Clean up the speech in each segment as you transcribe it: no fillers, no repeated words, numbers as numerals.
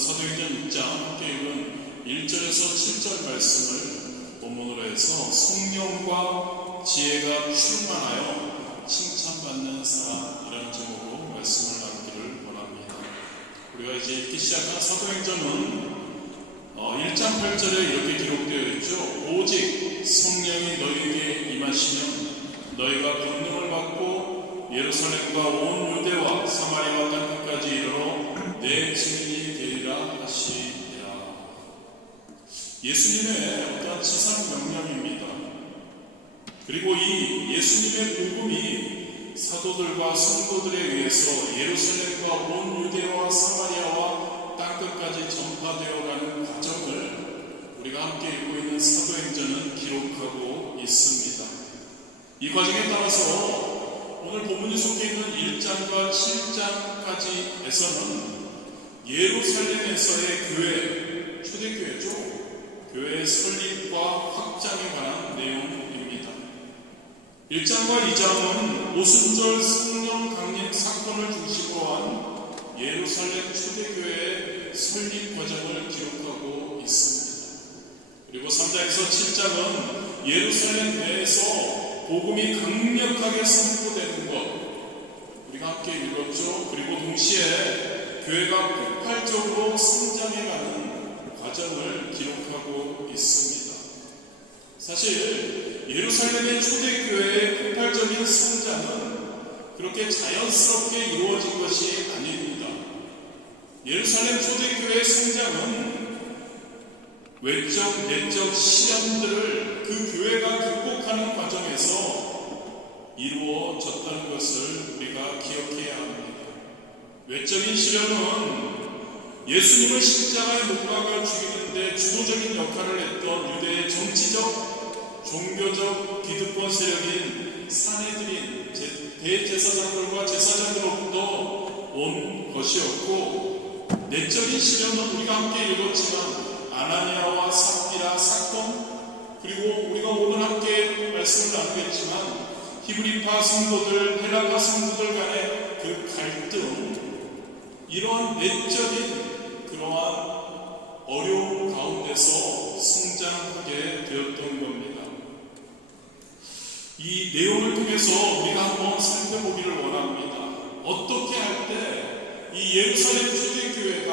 사도행전 6장 함께 읽은 1절에서 7절 말씀을 본문으로 해서 성령과 지혜가 충만하여 칭찬받는 사람이라는 제목으로 말씀을 나누기를 원합니다. 우리가 이제 읽기 시작한 사도행전은 1장 8절에 이렇게 기록되어 있죠. 오직 성령이 너희에게 임하시면 너희가 권능을 받고 예루살렘과 온 유대와 사마리아 땅끝까지 이르러 내 증인이 되리라 하시니라. 예수님의 어떤 지상 명령입니다. 그리고 이 예수님의 복음이 사도들과 성도들에 의해서 예루살렘과 온 유대와 사마리아와 땅끝까지 전파되어가는 과정을 우리가 함께 읽고 있는 사도행전은 기록하고 있습니다. 이 과정에 따라서 오늘 본문이 속해 있는 1장과 7장까지에서는 예루살렘에서의 교회, 초대교회죠. 교회의 설립과 확장에 관한 내용입니다. 1장과 2장은 오순절 성령 강림 사건을 중심으로 한 예루살렘 초대교회의 설립 과정을 기록하고 있습니다. 그리고 3장에서 7장은 예루살렘 내에서 복음이 강력하게 선포되는 것 우리가 함께 읽었죠. 그리고 동시에 교회가 폭발적으로 성장해가는 과정을 기록하고 있습니다. 사실 예루살렘의 초대교회의 폭발적인 성장은 그렇게 자연스럽게 이루어진 것이 아닙니다. 예루살렘 초대교회의 성장은 외적, 내적 시련들을 그 교회가 극복하는 과정에서 이루어졌다는 것을 우리가 기억해야 합니다. 외적인 시련은 예수님을 십자가에 못 박아 죽이는데 주도적인 역할을 했던 유대의 정치적, 종교적 기득권 세력인 사내들인 대제사장들과 제사장들로부터 온 것이었고, 내적인 시련은 우리가 함께 읽었지만 아나니아와 삽비라 사건, 그리고 우리가 오늘 함께 말씀을 나누겠지만 히브리파 성도들, 헬라파 성도들 간의 그 갈등, 이러한 내적인 그러한 어려움 가운데서 성장하게 되었던 겁니다. 이 내용을 통해서 우리가 한번 살펴보기를 원합니다. 어떻게 할 때 이 예루살렘 초대교회가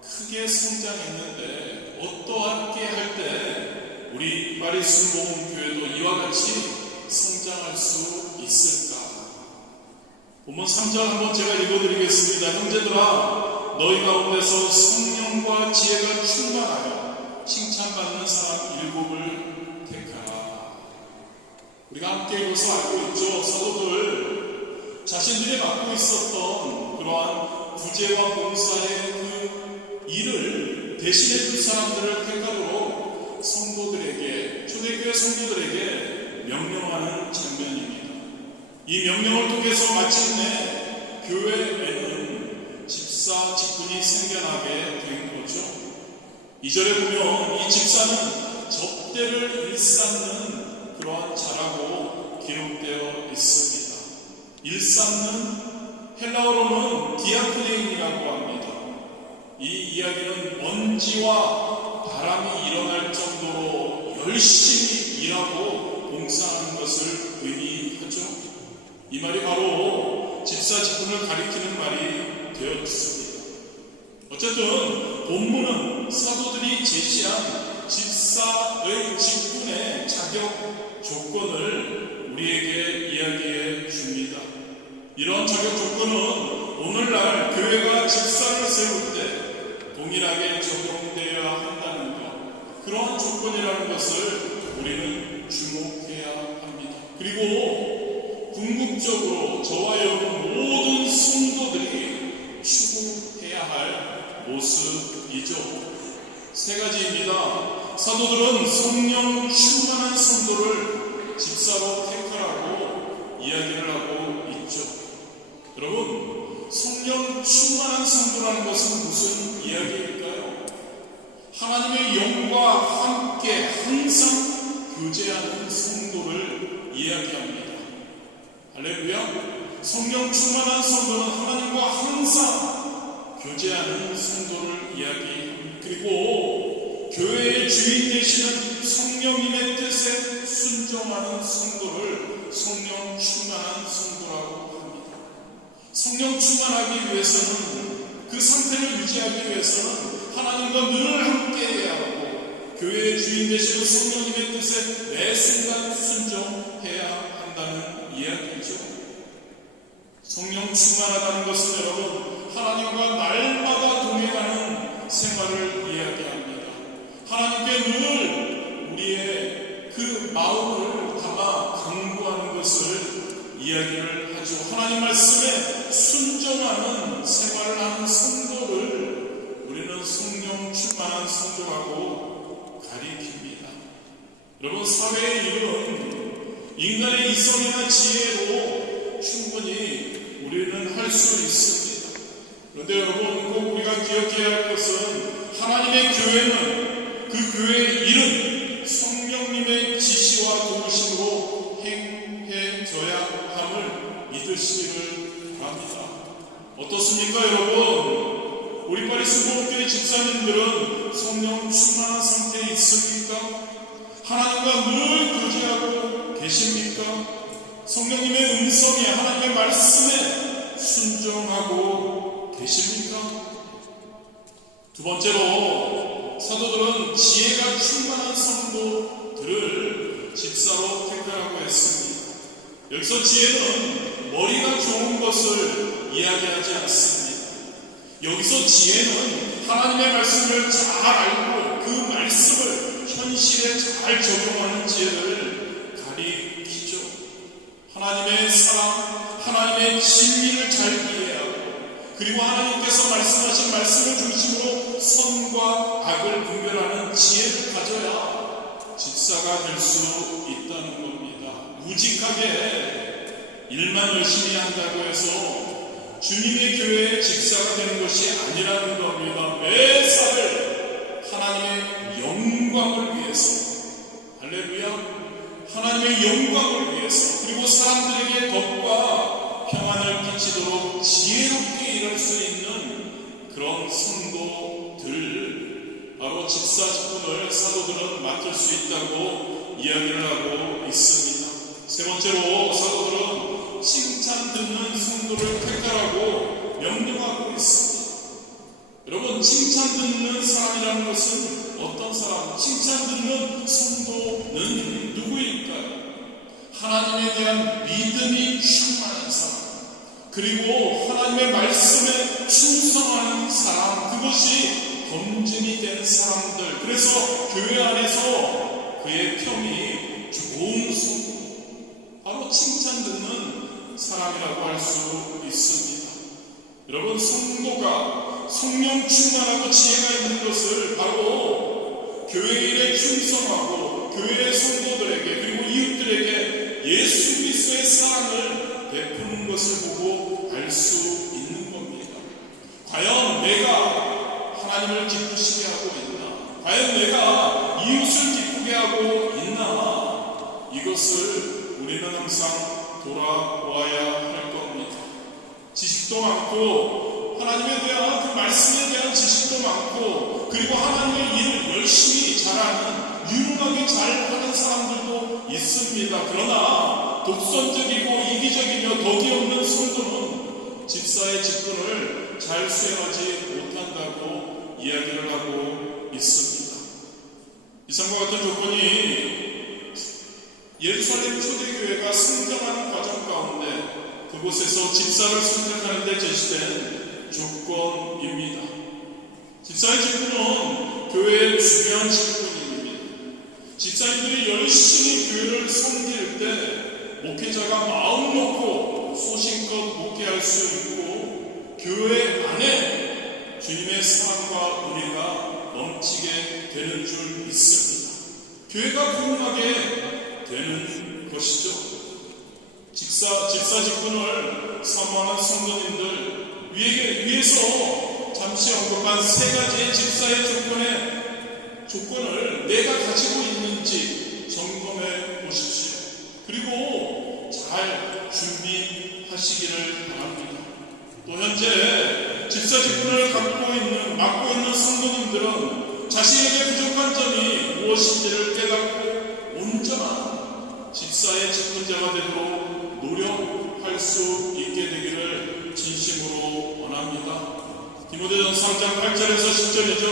크게 성장했는데 어떠하게 할 때 우리 파리스 모험교회도 이와 같이 성장할 수 있을까? 본문 3절 한번 제가 읽어드리겠습니다. 형제들아, 너희 가운데서 성령과 지혜가 충만하여 칭찬받는 사람 7을 택하라. 우리가 함께 읽어서 알고 있죠. 사도들 자신들이 맡고 있었던 그러한 구제와 봉사의 그 일을 대신해 줄 사람들을 택하도록 성도들에게, 초대교회 성도들에게 명령하는 장면입니다. 이 명령을 통해서 마침내 교회에는 집사 직분이 생겨나게 된 거죠. 2절에 보면 이 집사는 접대를 일삼는 그러한 자라고 기록되어 있습니다. 일삼는 헬라어로는 디아코네인이라고 합니다. 이 이야기는 먼지와 바람이 일어날 정도로 열심히 일하고 봉사하는 것을 의미하죠. 이 말이 바로 집사 직분을 가리키는 말이 되었습니다. 어쨌든 본문은 사도들이 제시한 집사의 직분의 자격 조건을 우리에게 이야기해 줍니다. 이런 자격 조건은 오늘날 교회가 집사를 세울 때 동일하게 적용되어야 한다는 것, 그러한 조건이라는 것을 우리는 주목해야 합니다. 그리고 궁극적으로 저와 여러분 모든 성도들이 추구해야 할 모습이죠. 3가지입니다. 사도들은 성령 충만한 성도를 집사로 택하라고 이야기를 하고 있죠. 여러분, 성령 충만한 성도라는 것은 무슨 이야기일까요? 하나님의 영과 함께 항상 교제하는 성도를 이야기합니다. 할렐루야. 성령 충만한 성도는 하나님과 항상 교제하는 성도를 이야기합니다. 그리고 교회의 주인 되시는 성령님의 뜻에 순종하는 성도를 성령 충만한 성도라고 합니다. 성령 충만하기 위해서는, 그 상태를 유지하기 위해서는 하나님과 늘 함께해야 하고 교회의 주인 되시는 성령님의 뜻에 매 순간 순종해야 한다는 이야기죠. 성령 충만하다는 것은 여러분, 하나님과 날마다 동행하는 생활을 이야기합니다. 하나님께 늘 우리의 그 마음을 담아 강구하는 것을 이야기를 하죠. 하나님 말씀에 순종하는 생활을 하는 성도를 우리는 성령 충만한 성도라고 가리킵니다. 여러분, 사회의 일은 인간의 이성이나 지혜로 충분히 우리는 할 수 있습니다. 그런데 여러분, 꼭 우리가 기억해야 할 것은 하나님의 교회는, 그 교회의 일은 성령님의 지시와 도우심으로 행해져야 함을 믿으시기를 바랍니다. 어떻습니까 여러분? 우리 파리스 보험교회 집사님들은 성령 충만한 상태에 있습니까? 하나님과 늘 교제하고 계십니까? 성령님의 음성에, 하나님의 말씀에 순종하고 계십니까? 두 번째로, 사도들은 지혜가 충만한 성도들을 집사로 택하라고 했습니다. 여기서 지혜는 머리가 좋은 것을 이야기하지 않습니다. 여기서 지혜는 하나님의 말씀을 잘 알고 그 말씀을 현실에 잘 적용하는 지혜를 가리키죠. 하나님의 사랑, 하나님의 진리를 잘 이해하고, 그리고 하나님께서 말씀하신 말씀을 중심으로 선과 악을 분별하는 지혜를 가져야 집사가 될 수 있다는 겁니다. 무직하게 일만 열심히 한다고 해서 주님의 교회의 집사가 되는 것이 아니라는 겁니다. 매사를 하나님의 영광을 위해서, 할렐루야, 하나님의 영광을 위해서, 그리고 사람들에게 덕과 평안을 끼치도록 지혜롭게 일할 수 있는 그런 성도들, 바로 집사 직분을 사도들은 맡을 수 있다고 이야기를 하고 있습니다. 세 번째로, 사도들은 칭찬 듣는 성도를 택하라고 명령하고 있습니다. 여러분, 칭찬 듣는 사람이라는 것은 어떤 사람? 칭찬 듣는 성도는 누구일까요? 하나님에 대한 믿음이 충만한 사람, 그리고 하나님의 말씀에 충성하는 사람, 그것이 검증이 된 사람들. 그래서 교회 안에서 그의 평이 좋은 성도, 바로 칭찬 듣는 사람이라고 할 수 있습니다. 여러분, 성도가 성령 충만하고 지혜가 있는 것을 바로 교회 일에 충성하고 교회의 성도들에게, 그리고 이웃들에게 예수 그리스도의 사랑을 베푸는 것을 보고 알 수 있는 겁니다. 과연 내가 하나님을 기쁘시게 하고 있나? 과연 내가 이웃을 기쁘게 하고 있나? 이것을 우리는 항상 돌아와야 할 겁니다. 지식도 많고, 하나님에 대한 그 말씀에 대한 지식도 많고, 그리고 하나님의 일을 열심히 잘하는, 유능하게 잘하는 사람들도 있습니다. 그러나 독선적이고 이기적이며 덕이 없는 성도는 집사의 직분을 잘 수행하지 못한다고 이야기를 하고 있습니다. 이상과 같은 조건이 예루살렘 초대교회가 성장하는 과정 가운데 그곳에서 집사를 선택하는 데 제시된 조건입니다. 집사의 직분은 교회의 중요한 직분입니다. 집사님들이 열심히 교회를 섬길 때 목회자가 마음 놓고 소신껏 목회할 수 있고, 교회 안에 주님의 사랑과 은혜가 넘치게 되는 줄 믿습니다. 교회가 부흥하게 되는 것이죠. 집사 직분을 사모하는 성도님들 위에서 잠시 언급한 세 가지의 집사의 조건을 내가 가지고 있는지 점검해 보십시오. 그리고 잘 준비하시기를 바랍니다. 또 현재 집사 직분을 맡고 있는 성도님들은 자신에게 부족한 점이 무엇인지를 깨닫고 온전한 집사의 직분자가 되도록 노력할 수 있게 되기를 진심으로 원합니다. 디모데전서 3장 8절에서 10절이죠.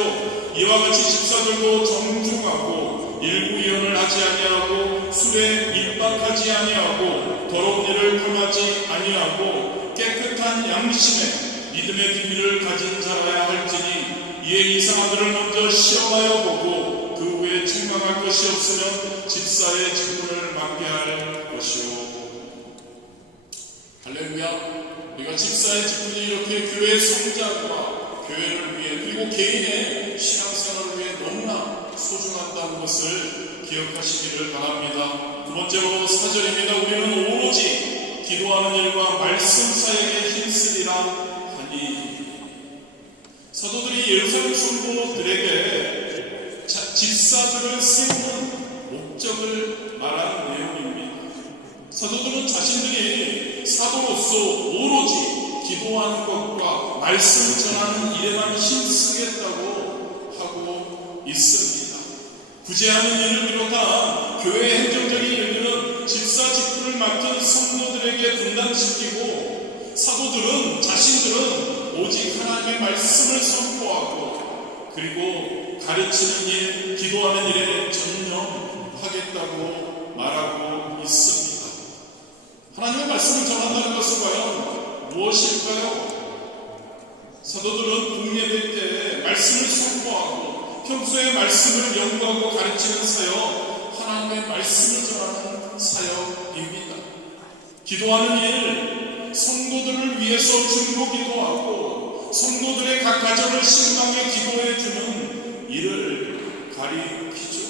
이와 같이 집사들도 정중하고 일구이언을 하지 아니하고 술에 입박하지 아니하고 더러운 일을 탐하지 아니하고 깨끗한 양심에 믿음의 비밀을 가진 자라야 할지니 이에 이상한들을 먼저 시험하여 보고 그 후에 책망할 것이 없으면 집사의 직분을 맡게 할 것이요. 할렐루야. 우리가 집사의 직분이 이렇게 교회의 성장과 교회를 위해 그리고 개인의 신앙생활을 위해 너무나 소중하다는 것을 기억하시기를 바랍니다. 두 번째로 4절입니다. 우리는 오로지 기도하는 일과 말씀 사역에 힘쓰리라 하니. 사도들이 예루살렘 성도들에게 집사들을 세우는 목적을 말하는 내용입니다. 사도들은 자신들이 사도로서 오로지 기도하는 것과 말씀을 전하는 일에만 힘쓰겠다고 하고 있습니다. 구제하는 일을 비롯한 교회의 행정적인 일들은 집사 직분을 맡은 성도들에게 분담시키고 사도들은 자신들은 오직 하나님의 말씀을 선포하고 그리고 가르치는 일, 기도하는 일에 전념하겠다고 말하고 있습니다. 하나님의 말씀을 전한다는 것은 과연 무엇일까요? 사도들은 공예될 때 말씀을 선포하고 평소에 말씀을 연구하고 가르치는 사역, 하나님의 말씀을 전하는 사역입니다. 기도하는 일, 성도들을 위해서 중보기도하고 성도들의 각 가정을 신방에 기도해주는 일을 가리키죠.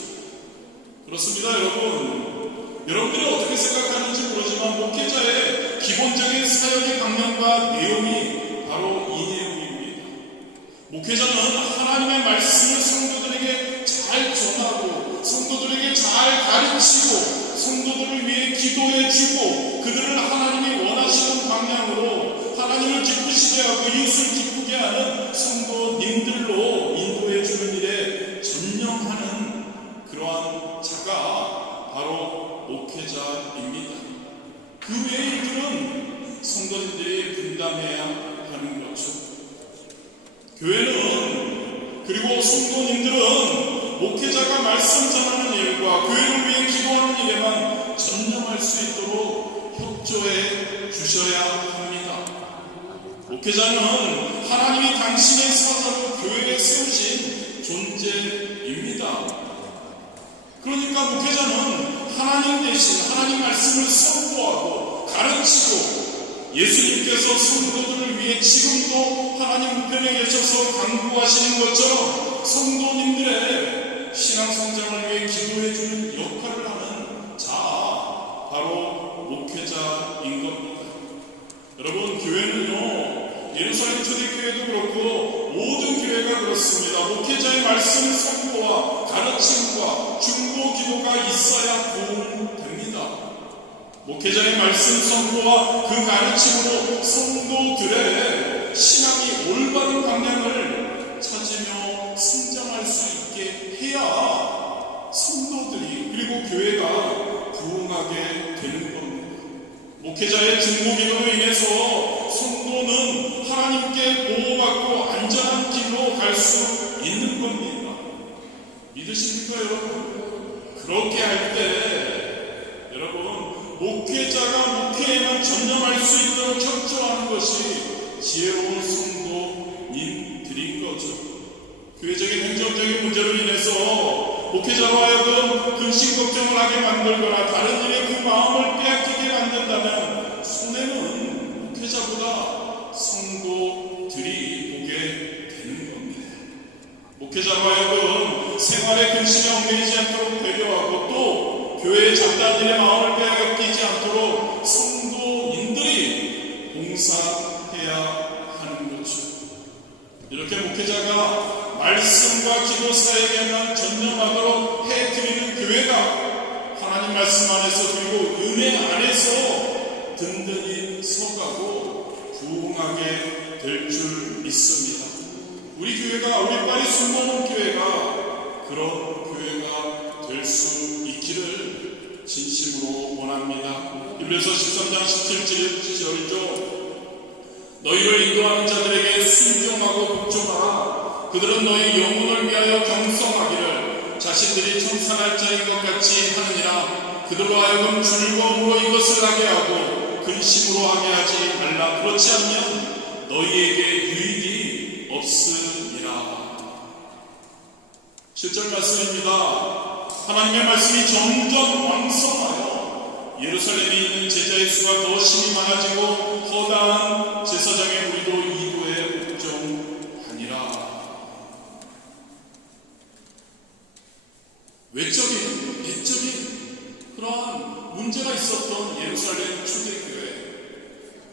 그렇습니다, 여러분. 여러분들이 어떻게 생각하는지 모르지만 목회자의 기본적인 사역의 방향과 내용이 바로 이 내용입니다. 목회자는 하나님의 말씀을 성도들에게 잘 전하고 성도들에게 잘 가르치고 성도들을 위해 기도해주고 그들을 하나님이 원하시는 방향으로 하나님을 기쁘시게 하고 이웃을 기쁘게 하는 성도님들로 인도해주는 일에 전념하는 그러한 자가 바로 목회자입니다. 그 외의 일들은 성도님들이 분담해야 하는 거죠. 교회는 그리고 성도님들은 목회자가 말씀 전하는 일과 교회를 위해 기도하는 일에만 전념할 수 있도록 협조해 주셔야 합니다. 목회자는 하나님이 당신의 사자로 교회에 세우신 존재입니다. 그러니까 목회자는 하나님 대신 하나님 말씀을 선포하고 가르치고 예수님께서 성도들을 위해 지금도 하나님 우편에 계셔서 강구하시는 것처럼 성도님들의 신앙 성장을 위해 기도해주는 역할을 하는 자, 바로 목회자인 겁니다. 여러분, 교회는요, 예루살렘 초대교회도 그렇고 모든 교회가 그렇습니다. 목회자의 말씀 선포와 가르침과 중보 기도가 있어야 도움됩니다. 목회자의 말씀 선포와 그 가르침으로 성도들의 신앙이 올바른 방향을 찾으며 성장할 수 있게 해야 성도들이 그리고 교회가 부흥하게 되는 겁니다. 목회자의 중보 기도로 인해서 성도는 하나님께 보호받고 안전한 길로 갈 수 있는 겁니다. 믿으십니까, 여러분? 그렇게 할 때 여러분, 목회자가 목회에만 전념할 수 있도록 협조하는 것이 지혜로운 성도님들인 거죠. 교회적인 행정적인 문제로 인해서 목회자로 하여금 근심 걱정을 하게 만들거나 다른 일에 그 마음을 빼앗기게 만든다면 손해는 목회자보다 성도들이 보게 되는 겁니다. 목회자로 하여금 생활에 근심에 얽매이지 않도록 배려하고 또 교회의 잡다한 일에 마음을 빼앗기지 않도록 성도인들이 봉사해야 하는 거죠. 이렇게 목회자가 말씀과 기도 사역에만 전념하도록 해드리는 교회가 하나님 말씀 안에서 그리고 은혜 안에서 든든히 서가고 부흥하게 될 줄 믿습니다. 우리 교회가, 우리 파리 순복음 교회가 그런 교회가 될 수 있기를 진심으로 원합니다. 히브리서 13장 17절이죠. 너희를 인도하는 자들에게 순종하고 복종하라. 그들은 너희 영혼을 위하여 경성하기를 자신들이 청산할 자인 것 같이 하느니라. 그들로 하여금 즐거움으로 이것을 하게 하고 근심으로 하게 하지 말라. 그렇지 않으면 너희에게 유익이 없으리라. 7절 말씀입니다. 하나님의 말씀이 점점 왕성하여 예루살렘에 있는 제자의 수가 더 심히 많아지고 허다한 제사장의 무리도 이도에 복종하니라. 외적인, 내적인 그러한 문제가 있었던 예루살렘 초대교회,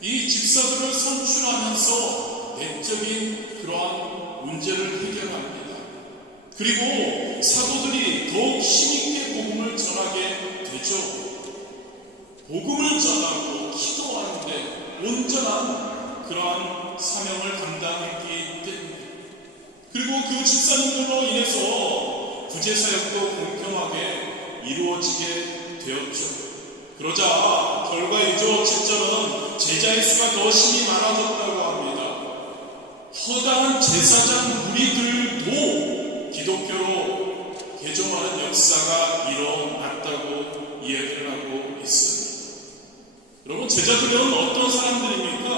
이 집사들을 선출하면서 내적인 그러한 문제를 해결합니다. 그리고 사도들이 더욱 힘있게 복음을 전하게 되죠. 복음을 전하고 기도하는데 온전한 그러한 사명을 감당했기 때문에, 그리고 그 집사님들로 인해서 구제사역도 공평하게 이루어지게 되었죠. 그러자 결과이죠. 7절은 제자의 수가 더 심히 많아졌다고 합니다. 허다한 제사장 무리들도 기독교로 개종하는 역사가 일어났다고 이야기를 하고 있습니다. 여러분, 제자들은 어떤 사람들입니까?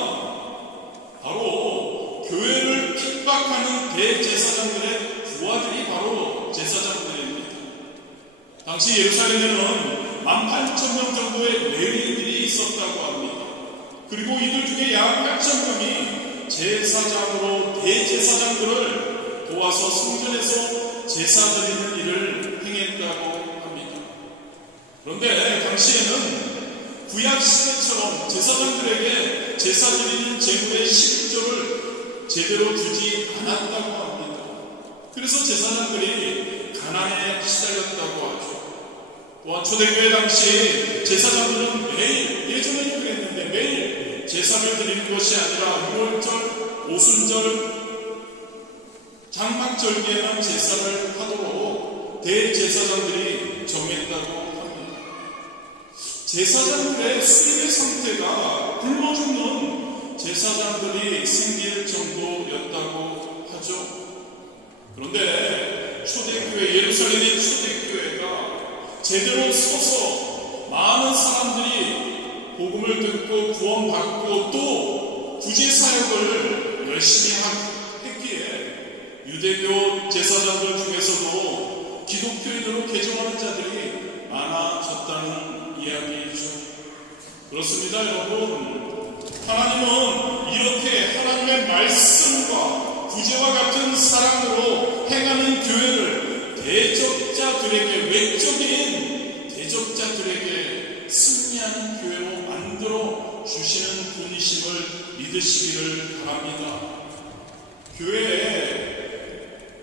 바로 교회를 핍박하는 대제사장들의 부하들이 바로 제사장들입니다. 당시 예루살렘에는 18,000명 정도의 레위인들이 있었다고 합니다. 그리고 이들 중에 약 8,000명이 제사장으로 대제사장들을 도와서 성전에서 제사 드리는 일을 행했다고 합니다. 그런데 당시에는 구약 시대처럼 제사장들에게 제사 드리는 제물의 11조를 제대로 주지 않았다고 합니다. 그래서 제사장들이 가난에 시달렸다고 하죠. 또한 초대교회 당시 제사장들은 매일, 예전에는 그랬는데 매일 제사를 드리는 것이 아니라 6월절, 오순절, 장막절기에만 제사를 하도록 대제사장들이 정했다고 합니다. 제사장들의 수입의 상태가 굶어 죽는 제사장들이 생길 정도였다고 하죠. 그런데 초대교회, 예루살렘의 초대교회가 제대로 서서 많은 사람들이 복음을 듣고 구원받고 또 구제사역을 열심히 했기에 유대교 제사장들 중에서도 기독교인으로 개종하는 자들이 많아졌다는 이야기죠. 그렇습니다, 여러분. 하나님은 이렇게 하나님의 말씀과 구제와 같은 사랑으로 행하는 교회를 대적자들에게, 외적인 대적자들에게 승리하는 교회로 만들어 주시는 분이심을 믿으시기를 바랍니다. 교회에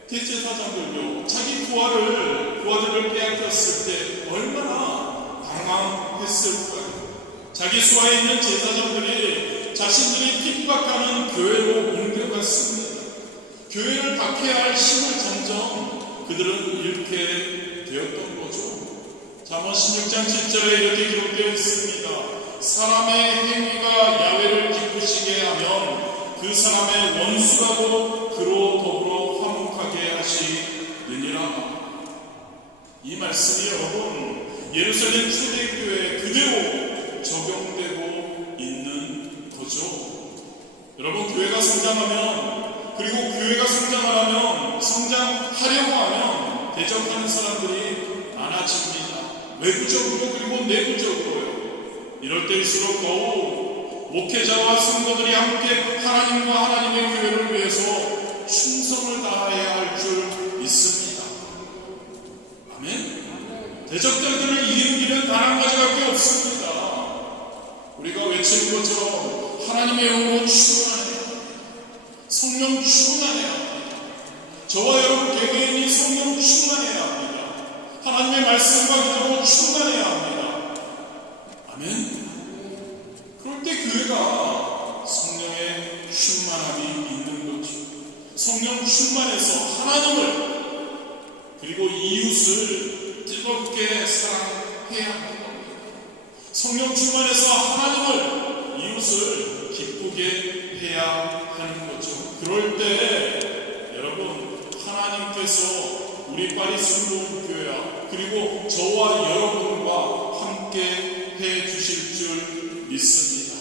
대제사장들도 자기 부하들을 빼앗겼을 때 얼마나 당황했을까요? 자기 수하에 있는 제사장들이 자신들이 핍박하는 교회로 옮겨갔습니다. 교회를 박해할 힘을 점점 그들은 잃게 되었던 거죠. 잠언 16장 7절에 이렇게 기록되어 있습니다. 사람의 행위가 야훼를 기쁘시게 하면 그 사람의 원수라도 그로 더불어 화목하게 하시느니라. 이 말씀이 여러분 예루살렘 초대교회에 그대로 적용되고 있는 거죠. 여러분, 교회가 성장하면, 그리고 교회가 성장하려면, 성장하려고 하면 대적하는 사람들이 많아집니다. 외부적으로 그리고 내부적으로요. 이럴 때일수록 더욱 목회자와 성도들이 함께 하나님과 하나님의 교회를 위해서 충성을 다해야 할 줄 믿습니다. 아멘. 대적자들을 이기는 길은 단 한 가지밖에 없습니다. 우리가 외치는 것처럼 하나님의 영으로 충만해야 합니다. 성령 충만해야 합니다. 저와 여러분 개개인이 성령 충만해야 합니다. 하나님의 말씀과 기도로 충만해야 합니다. 아멘. 그럴 때 교회가 성령의 충만함이 성령 충만해서 하나님을 그리고 이웃을 뜨겁게 사랑해야 하는 겁니다. 성령 충만해서 하나님을 이웃을 기쁘게 해야 하는 거죠. 그럴 때 여러분 하나님께서 우리 파리 순복음교회와 그리고 저와 여러분과 함께 해 주실 줄 믿습니다.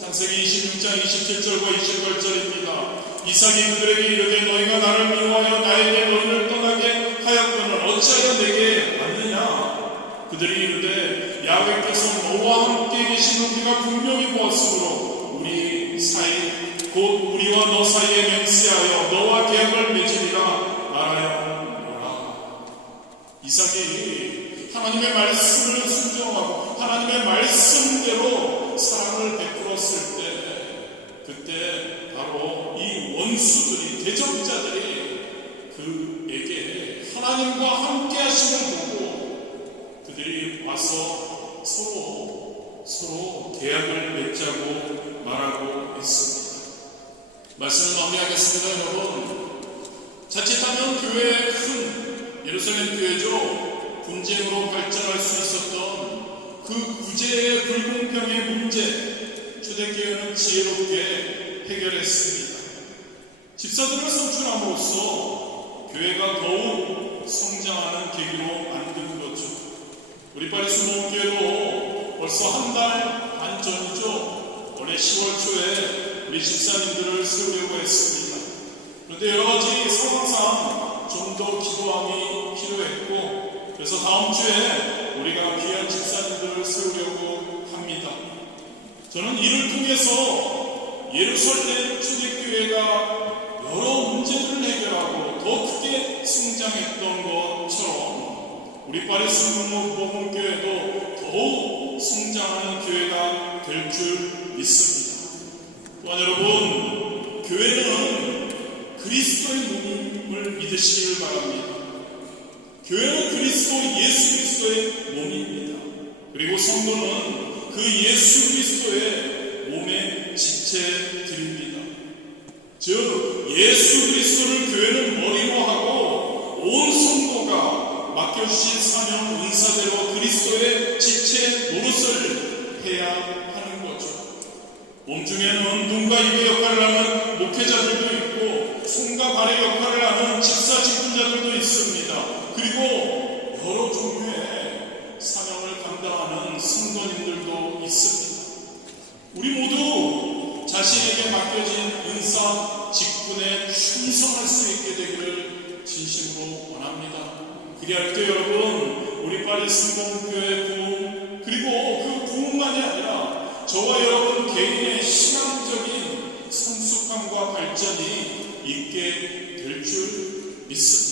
창세기 26장 27절과 28절입니다. 이삭이 그들에게 이르되 너희가 나를 미워하여 나에게 너희를 떠나게 하였거늘 어찌하여 내게 왔느냐? 그들이 이르되 야훼께서 너와 함께 계신 우리가 분명히 보았으므로 우리 사이 곧 우리와 너 사이에 맹세하여 너와 계약을 맺으리라 말하였노라. 이삭이 하나님의 말씀을 순종하고 하나님의 말씀대로 사랑을 베풀었을 때 그때 바로 이 원수들이 대적자들이 그에게 하나님과 함께 하심을 보고 그들이 와서 서로 계약을 맺자고 말하고 있습니다. 말씀을 마무리하겠습니다. 여러분, 자칫하면 교회의 큰 예루살렘 교회죠, 분쟁으로 발전할 수 있었던 그 구제의 불공평의 문제 초대교회는 지혜롭게 해결했습니다. 집사들을 선출함으로써 교회가 더욱 성장하는 계기로 만든 거죠. 우리 파리 순복음교회도 벌써 한 달 반 전이죠. 올해 10월 초에 우리 집사님들을 세우려고 했습니다. 그런데 여러 가지 상황상 좀 더 기도함이 필요했고 그래서 다음 주에 우리가 귀한 집사님들을 세우려고 합니다. 저는 이를 통해서 예루살렘 초대교회가 여러 문제들을 해결하고 더 크게 성장했던 것처럼 우리 파리 순복음교회도 더욱 성장하는 교회가 될 줄 믿습니다. 또한 여러분, 교회는 그리스도의 몸임을 믿으시기를 바랍니다. 교회는 그리스도 예수 그리스도의 몸입니다. 그리고 성도는 그 예수 그리스도의 몸의 지체들입니다. 즉 예수 그리스도를 교회는 머리로 하고 온 성도가 맡겨주신 사명 은사대로 그리스도의 지체 노릇을 해야 하는 거죠. 몸 중에는 눈과 입의 역할을 하는 목회자들도 있고 손과 발의 역할을 하는 집사 직분자들도 있습니다. 그리고 여러 종류의 사명을 감당하는 성도님들도 있습니다. 우리 모두 자신에게 맡겨진 은사 직분에 충성할 수 있게 되기를 진심으로 원합니다. 그리할 때 여러분, 우리 파리 순복음교회 부흥 그리고 그 부흥만이 아니라 저와 여러분 개인의 신앙적인 성숙함과 발전이 있게 될 줄 믿습니다.